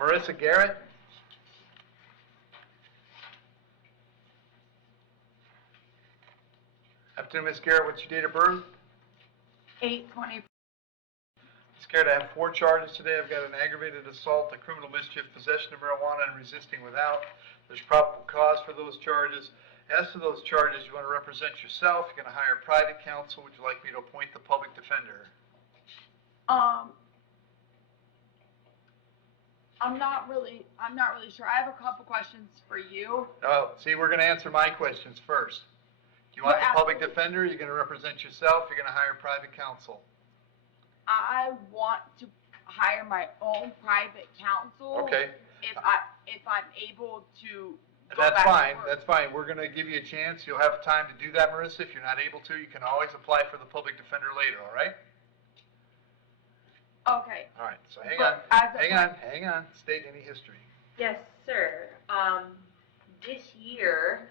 Marissa Garrett. Afternoon, Ms. Garrett. What's your date of birth? 8/20. Ms. Garrett, I have 4 charges today. I've got an aggravated assault, a criminal mischief, possession of marijuana, and resisting without. There's probable cause for those charges. As to those charges, you want to represent yourself. You're going to hire private counsel. Would you like me to appoint the public defender? I'm not really sure. I have a couple questions for you. Oh, see, we're going to answer my questions first. Do you want the public defender? You're going to represent yourself. You're going to hire private counsel. I want to hire my own private counsel. Okay. If I'm able to. That's fine. That's fine. We're going to give you a chance. You'll have time to do that, Marissa. If you're not able to, you can always apply for the public defender later. All right? Okay. All right. So hang on. State any history. Yes, sir. This year,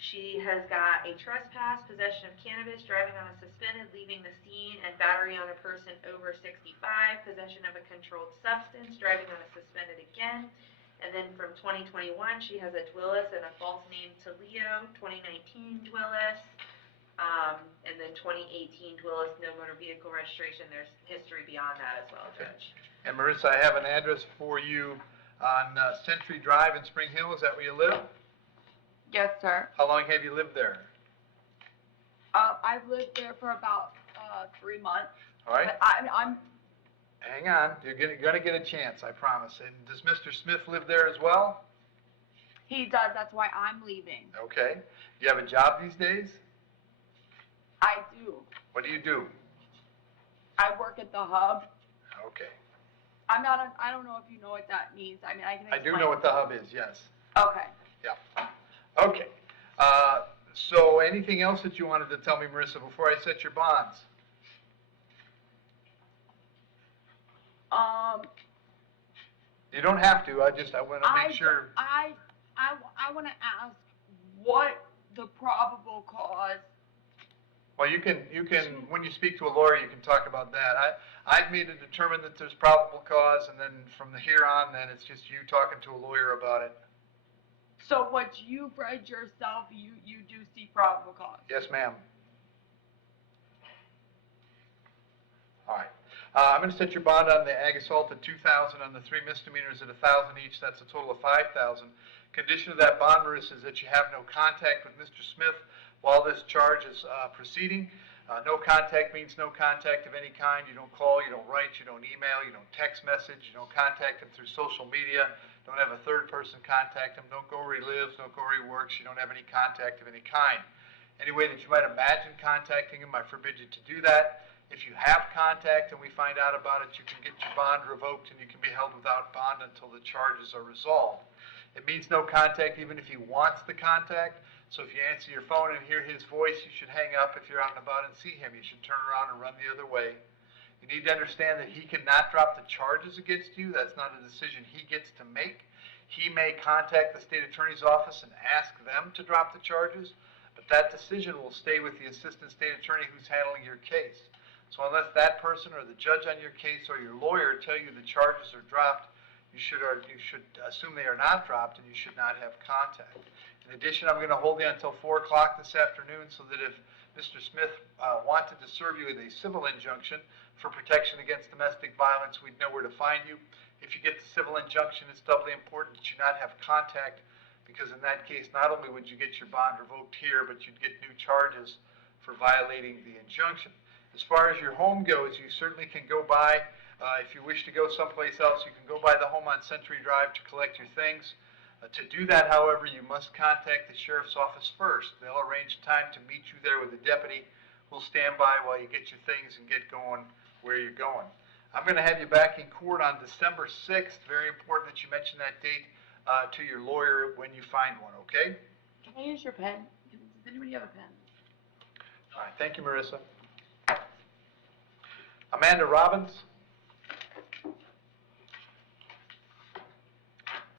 she has got a trespass, possession of cannabis, driving on a suspended, leaving the scene, and battery on a person over 65, possession of a controlled substance, driving on a suspended again. And then from 2021, she has a Dwillis and a false name to Leo, 2019 Dwillis, and then 2018 Dwillis, no motor vehicle registration. There's history beyond that as well, Judge. And Marissa, I have an address for you on Century Drive in Spring Hill. Is that where you live? Yes, sir. How long have you lived there? I've lived there for about 3 months. All right. But I'm. Hang on. You're going to get a chance, I promise. And does Mr. Smith live there as well? He does. That's why I'm leaving. Okay. Do you have a job these days? I do. What do you do? I work at the hub. Okay. I don't know if you know what that means. I mean, I can explain. I do know what the hub is, yes. Okay. Yeah. Okay. So anything else that you wanted to tell me, Marissa, before I set your bonds? You don't have to. I want to make sure. I want to ask what the probable cause. Well, you can, when you speak to a lawyer, you can talk about that. I've made it determined that there's probable cause, and then from here on, then it's just you talking to a lawyer about it. So what you've read yourself, you do see probable cause? Yes, ma'am. All right. I'm going to set your bond on the ag assault at $2,000, on the 3 misdemeanors at $1,000 each. That's a total of $5,000. Condition of that bond, Marissa, is that you have no contact with Mr. Smith while this charge is proceeding. No contact means no contact of any kind. You don't call, you don't write, you don't email, you don't text message, you don't contact him through social media, don't have a third person contact him, don't go where he lives, don't go where he works, you don't have any contact of any kind. Any way that you might imagine contacting him, I forbid you to do that. If you have contact and we find out about it, you can get your bond revoked and you can be held without bond until the charges are resolved. It means no contact even if he wants the contact. So if you answer your phone and hear his voice, you should hang up. If you're out and about and see him, you should turn around and run the other way. You need to understand that he cannot drop the charges against you. That's not a decision he gets to make. He may contact the state attorney's office and ask them to drop the charges, but that decision will stay with the assistant state attorney who's handling your case. So unless that person or the judge on your case or your lawyer tell you the charges are dropped, you should assume they are not dropped, and you should not have contact. In addition, I'm going to hold you until 4 o'clock this afternoon so that if Mr. Smith wanted to serve you with a civil injunction for protection against domestic violence, we'd know where to find you. If you get the civil injunction, it's doubly important that you not have contact, because in that case, not only would you get your bond revoked here, but you'd get new charges for violating the injunction. As far as your home goes, you certainly can go by. If you wish to go someplace else, you can go by the home on Century Drive to collect your things. To do that, however, you must contact the sheriff's office first. They'll arrange time to meet you there with a deputy who'll stand by while you get your things and get going where you're going. I'm going to have you back in court on December 6th. Very important that you mention that date to your lawyer when you find one, okay? Can I use your pen? Does anybody have a pen? All right. Thank you, Marissa. Amanda Robbins.